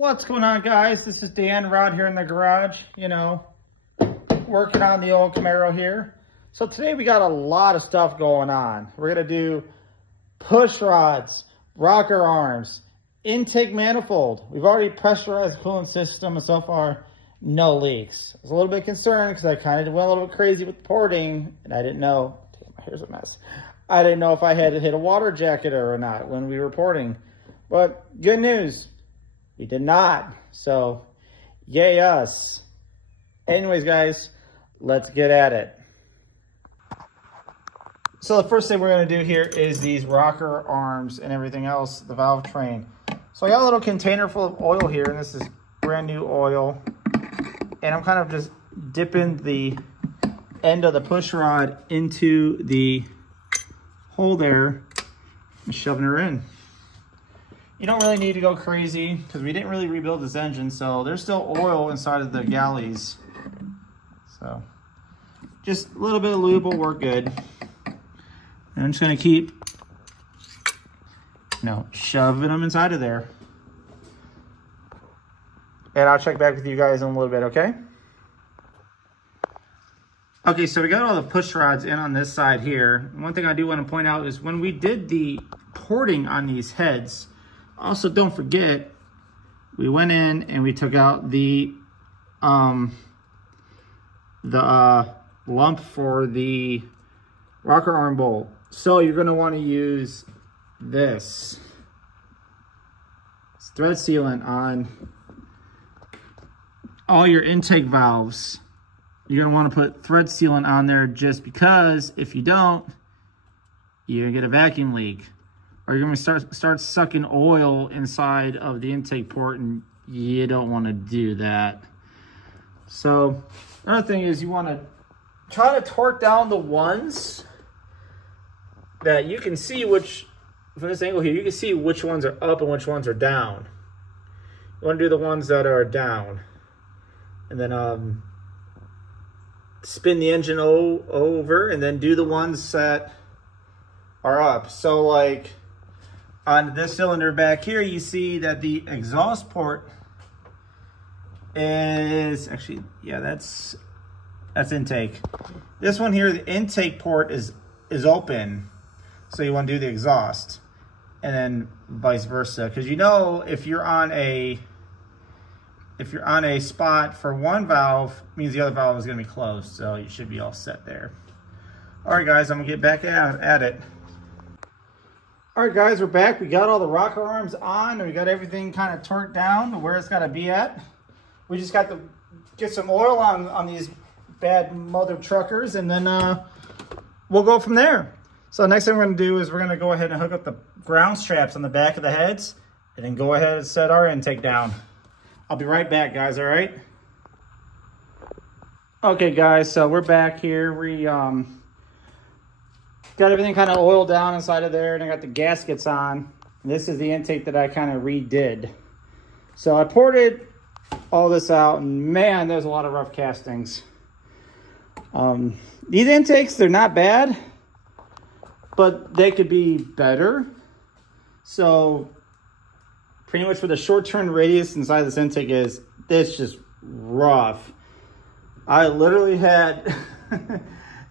What's going on, guys? This is Dan Rod here in the garage, working on the old Camaro here. So today we got a lot of stuff going on. We're going to do push rods, rocker arms, intake manifold. We've already pressurized the coolant system and so far no leaks. I was a little bit concerned because I kind of went a little bit crazy with porting and I didn't know, damn, my hair's a mess. I didn't know if I had to hit a water jacketer or not when we were porting. But good news, we did not. So yay us. Anyways, guys, let's get at it. So the first thing we're going to do here is these rocker arms and everything else, the valve train. So I got a little container full of oil here, and this is brand new oil. And I'm kind of just dipping the end of the push rod into the hole there and shoving her in. You don't really need to go crazy because we didn't really rebuild this engine, so there's still oil inside of the galleys. So just a little bit of lube will work good. And I'm just gonna keep, shoving them inside of there. And I'll check back with you guys in a little bit, okay? Okay, so we got all the push rods in on this side here. One thing I do want to point out is when we did the porting on these heads, also don't forget, we went in and we took out the lump for the rocker arm bolt. So you're going to want to use this. It's thread sealant on all your intake valves. You're going to want to put thread sealant on there just because if you don't, you're going to get a vacuum leak. Or you're going to start sucking oil inside of the intake port, and you don't want to do that. So another thing is you want to try to torque down the ones that you can see which, from this angle here, you can see which ones are up and which ones are down. You want to do the ones that are down. And then spin the engine over and then do the ones that are up. So like on this cylinder back here, you see that the exhaust port is actually, yeah, that's intake. This one here, the intake port is open. So you want to do the exhaust and then vice versa. Because if you're on a spot for one valve, it means the other valve is going to be closed. So you should be all set there. All right, guys, I'm going to get back at it. All right, guys, we're back. We got all the rocker arms on. And we got everything kind of torqued down to where it's got to be at. We just got to get some oil on these bad mother truckers, and then we'll go from there. So the next thing we're going to do is we're going to go ahead and hook up the ground straps on the back of the heads and then go ahead and set our intake down. I'll be right back, guys, all right? Okay, guys, so we're back here. We got everything kind of oiled down inside of there, and I got the gaskets on. And this is the intake that I kind of redid. So I ported all this out, and man, there's a lot of rough castings. These intakes, they're not bad, but they could be better. So pretty much for the short turn radius inside this intake it's just rough. I literally had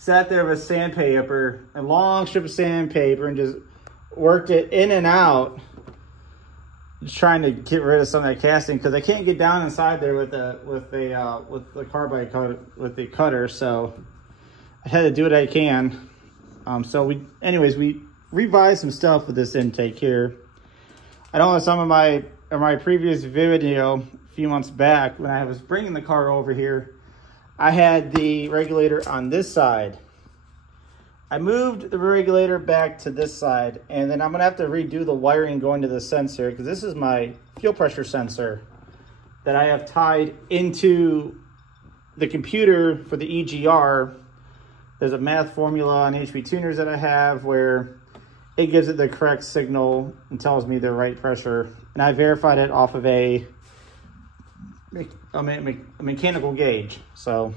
sat there with sandpaper, a long strip of sandpaper, and just worked it in and out, just trying to get rid of some of that casting because I can't get down inside there with the carbide cutter, with the cutter. So I had to do what I can. So we revised some stuff with this intake here. I know in some of my previous video a few months back when I was bringing the car over here, I had the regulator on this side. I moved the regulator back to this side, and then I'm gonna have to redo the wiring going to the sensor because this is my fuel pressure sensor that I have tied into the computer for the EGR. There's a math formula on HP tuners that I have where it gives it the correct signal and tells me the right pressure. And I verified it off of a mechanical gauge. So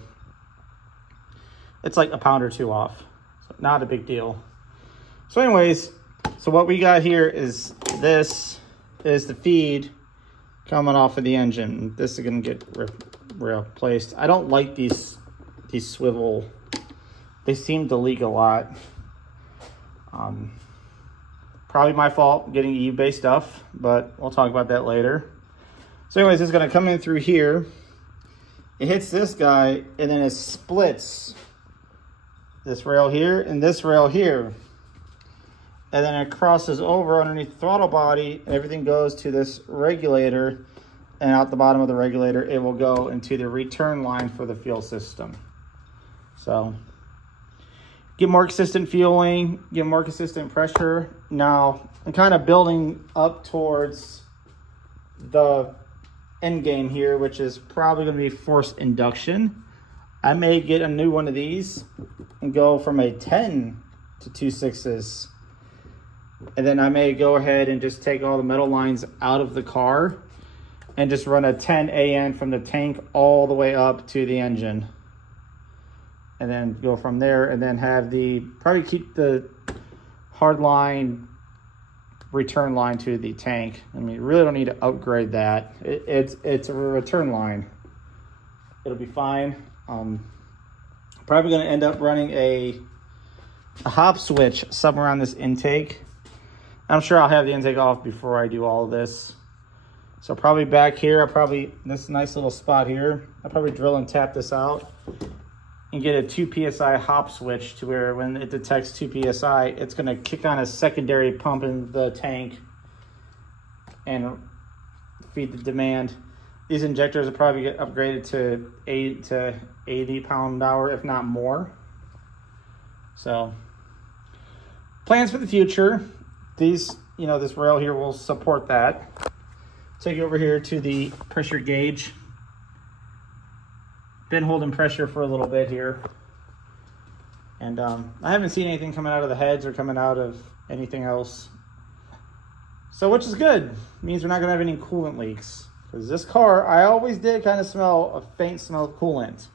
it's like a pound or two off. So not a big deal. So anyways, so what we got here is this is the feed coming off of the engine. This is going to get replaced. I don't like these swivel. They seem to leak a lot. Probably my fault getting eBay stuff, but we'll talk about that later. So anyways, it's going to come in through here. It hits this guy, and then it splits this rail here and this rail here. And then it crosses over underneath the throttle body, and everything goes to this regulator. And out the bottom of the regulator, it will go into the return line for the fuel system. So get more consistent fueling, get more consistent pressure. Now, I'm kind of building up towards the end game here, which is probably going to be forced induction. I may get a new one of these and go from a 10 to 2.6s. And then I may go ahead and just take all the metal lines out of the car and just run a 10 AN from the tank all the way up to the engine. And then go from there, and then have probably keep the hard line return line to the tank. I mean, you really don't need to upgrade that. It's a return line. It'll be fine. Probably going to end up running a hop switch somewhere on this intake. I'm sure I'll have the intake off before I do all of this. So probably back here, this nice little spot here, I'll probably drill and tap this out and get a 2 PSI hop switch to where when it detects 2 PSI, it's gonna kick on a secondary pump in the tank and feed the demand. These injectors will probably get upgraded to 8 to 80 pound-hour, if not more. So, plans for the future. These, this rail here will support that. Take you over here to the pressure gauge. Been holding pressure for a little bit here. And I haven't seen anything coming out of the heads or coming out of anything else. So, which is good. It means we're not gonna have any coolant leaks. Because this car, I always did kind of smell a faint smell of coolant.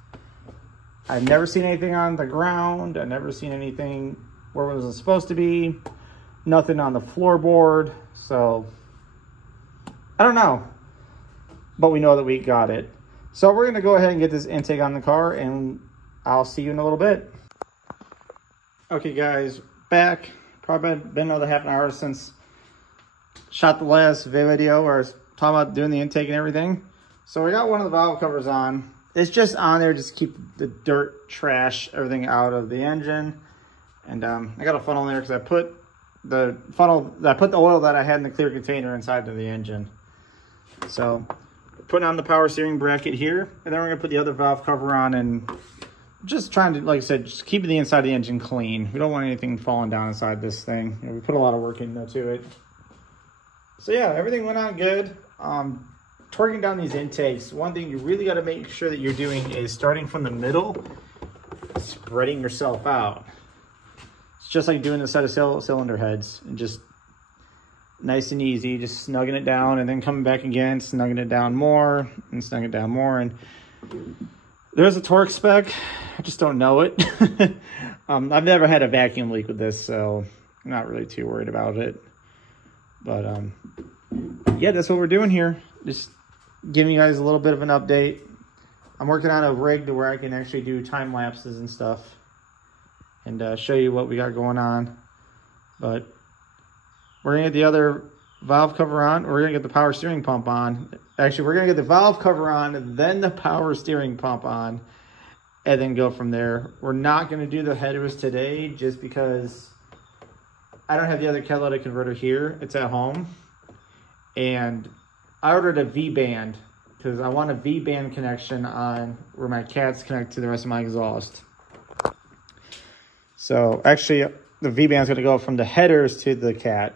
I've never seen anything on the ground. I've never seen anything where it wasn't supposed to be. Nothing on the floorboard. So, I don't know. But we know that we got it. So we're gonna go ahead and get this intake on the car, and I'll see you in a little bit. Okay guys, back. Probably been another half an hour since shot the last video where I was talking about doing the intake and everything. So we got one of the valve covers on. It's just on there just to keep the dirt, trash, everything out of the engine. And I got a funnel in there because I put the oil that I had in the clear container inside of the engine. So putting on the power steering bracket here, and then we're gonna put the other valve cover on, and just trying to, like I said, just keeping the inside of the engine clean. We don't want anything falling down inside this thing. We put a lot of work into it. So yeah, everything went on good. Torquing down these intakes, one thing you really got to make sure that you're doing is starting from the middle, spreading yourself out. It's just like doing a set of cylinder heads, and just nice and easy, just snugging it down and then coming back again, snugging it down more and snugging it down more. And there's a torque spec, I just don't know it. I've never had a vacuum leak with this, so I'm not really too worried about it. But yeah, that's what we're doing here. Just giving you guys a little bit of an update. I'm working on a rig to where I can actually do time lapses and stuff and show you what we got going on. But we're gonna get the other valve cover on. We're gonna get the power steering pump on. Actually, we're gonna get the valve cover on, then the power steering pump on, and then go from there. We're not gonna do the headers today just because I don't have the other catalytic converter here. It's at home. And I ordered a V-band because I want a V-band connection on where my cats connect to the rest of my exhaust. So actually, the V-band is going to go from the headers to the cat.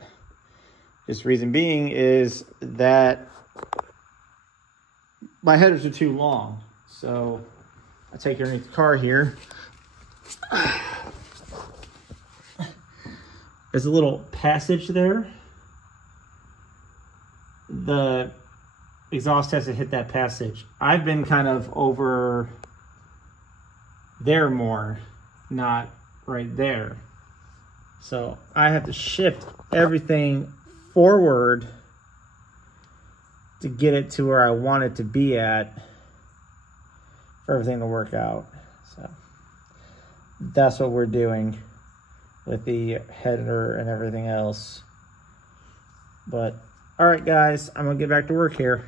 This reason being is that my headers are too long. So I take it underneath the car here. There's a little passage there. The exhaust has to hit that passage. I've been kind of over there more, not right there. So I have to shift everything forward to get it to where I want it to be at for everything to work out. So that's what we're doing with the header and everything else. But all right, guys, I'm gonna get back to work here.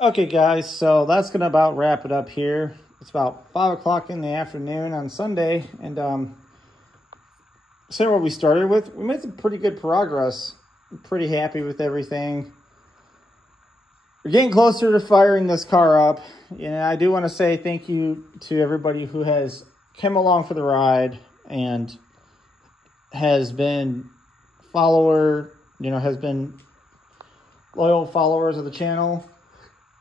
Okay, guys, so that's gonna about wrap it up here. It's about 5 o'clock in the afternoon on Sunday, and so what we started with, we made some pretty good progress. I'm pretty happy with everything. We're getting closer to firing this car up, and I do want to say thank you to everybody who has come along for the ride and has been has been loyal followers of the channel.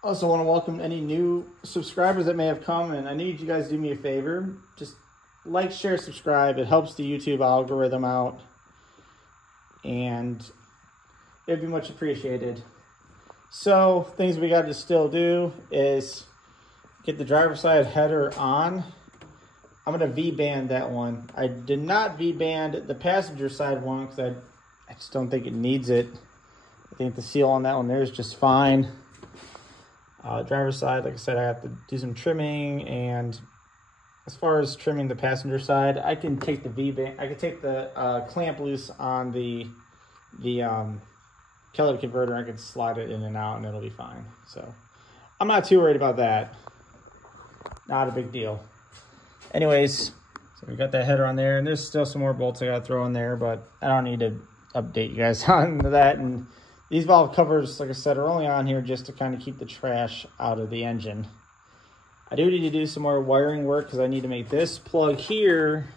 Also want to welcome any new subscribers that may have come, and I need you guys to do me a favor. Just like, share, subscribe. It helps the YouTube algorithm out, and it'd be much appreciated. So things we got to still do is get the driver's side header on. I'm going to V-band that one. I did not V-band the passenger side one because I just don't think it needs it. I think the seal on that one there is just fine. Driver's side, like I said, I have to do some trimming, and as far as trimming the passenger side, I can take the V-band. I can take the clamp loose on the catalytic converter. I can slide it in and out, and it'll be fine. So I'm not too worried about that. Not a big deal. Anyways, so we got that header on there, and there's still some more bolts I gotta throw in there, but I don't need to update you guys on that. And these valve covers, like I said, are only on here just to kind of keep the trash out of the engine. I do need to do some more wiring work because I need to make this plug here,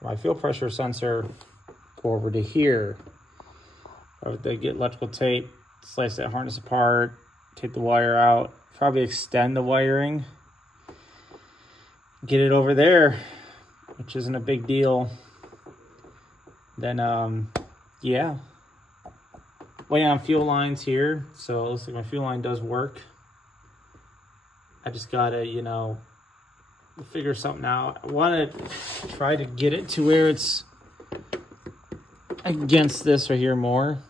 my fuel pressure sensor, go over to here. I have to get electrical tape, slice that harness apart, take the wire out, probably extend the wiring, get it over there, which isn't a big deal. Then, yeah. Waiting on fuel lines here, so it looks like my fuel line does work. I just gotta, figure something out. I want to try to get it to where it's against this right here more.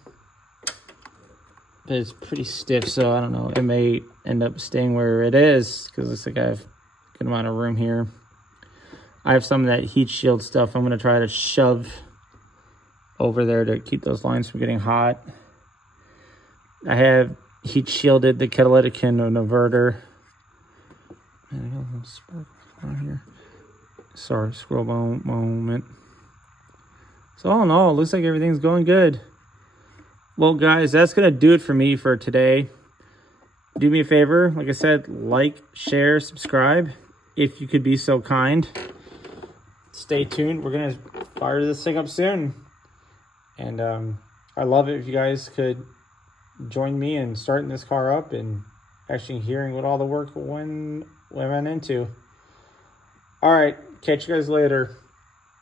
But it's pretty stiff, so I don't know. It may end up staying where it is because it looks like I have a good amount of room here. I have some of that heat shield stuff I'm going to try to shove over there to keep those lines from getting hot. I have heat shielded the catalytic converter. I got a little spark on here. Sorry, scroll moment. So all in all, it looks like everything's going good. Well, guys, that's going to do it for me for today. Do me a favor, like I said, like, share, subscribe, if you could be so kind. Stay tuned. We're going to fire this thing up soon. And I love it if you guys could join me in starting this car up and actually hearing what all the work went into. All right, catch you guys later.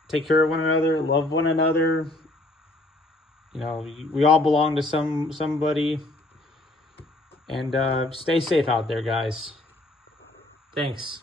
Take care of one another, love one another. We all belong to somebody. And stay safe out there, guys. Thanks.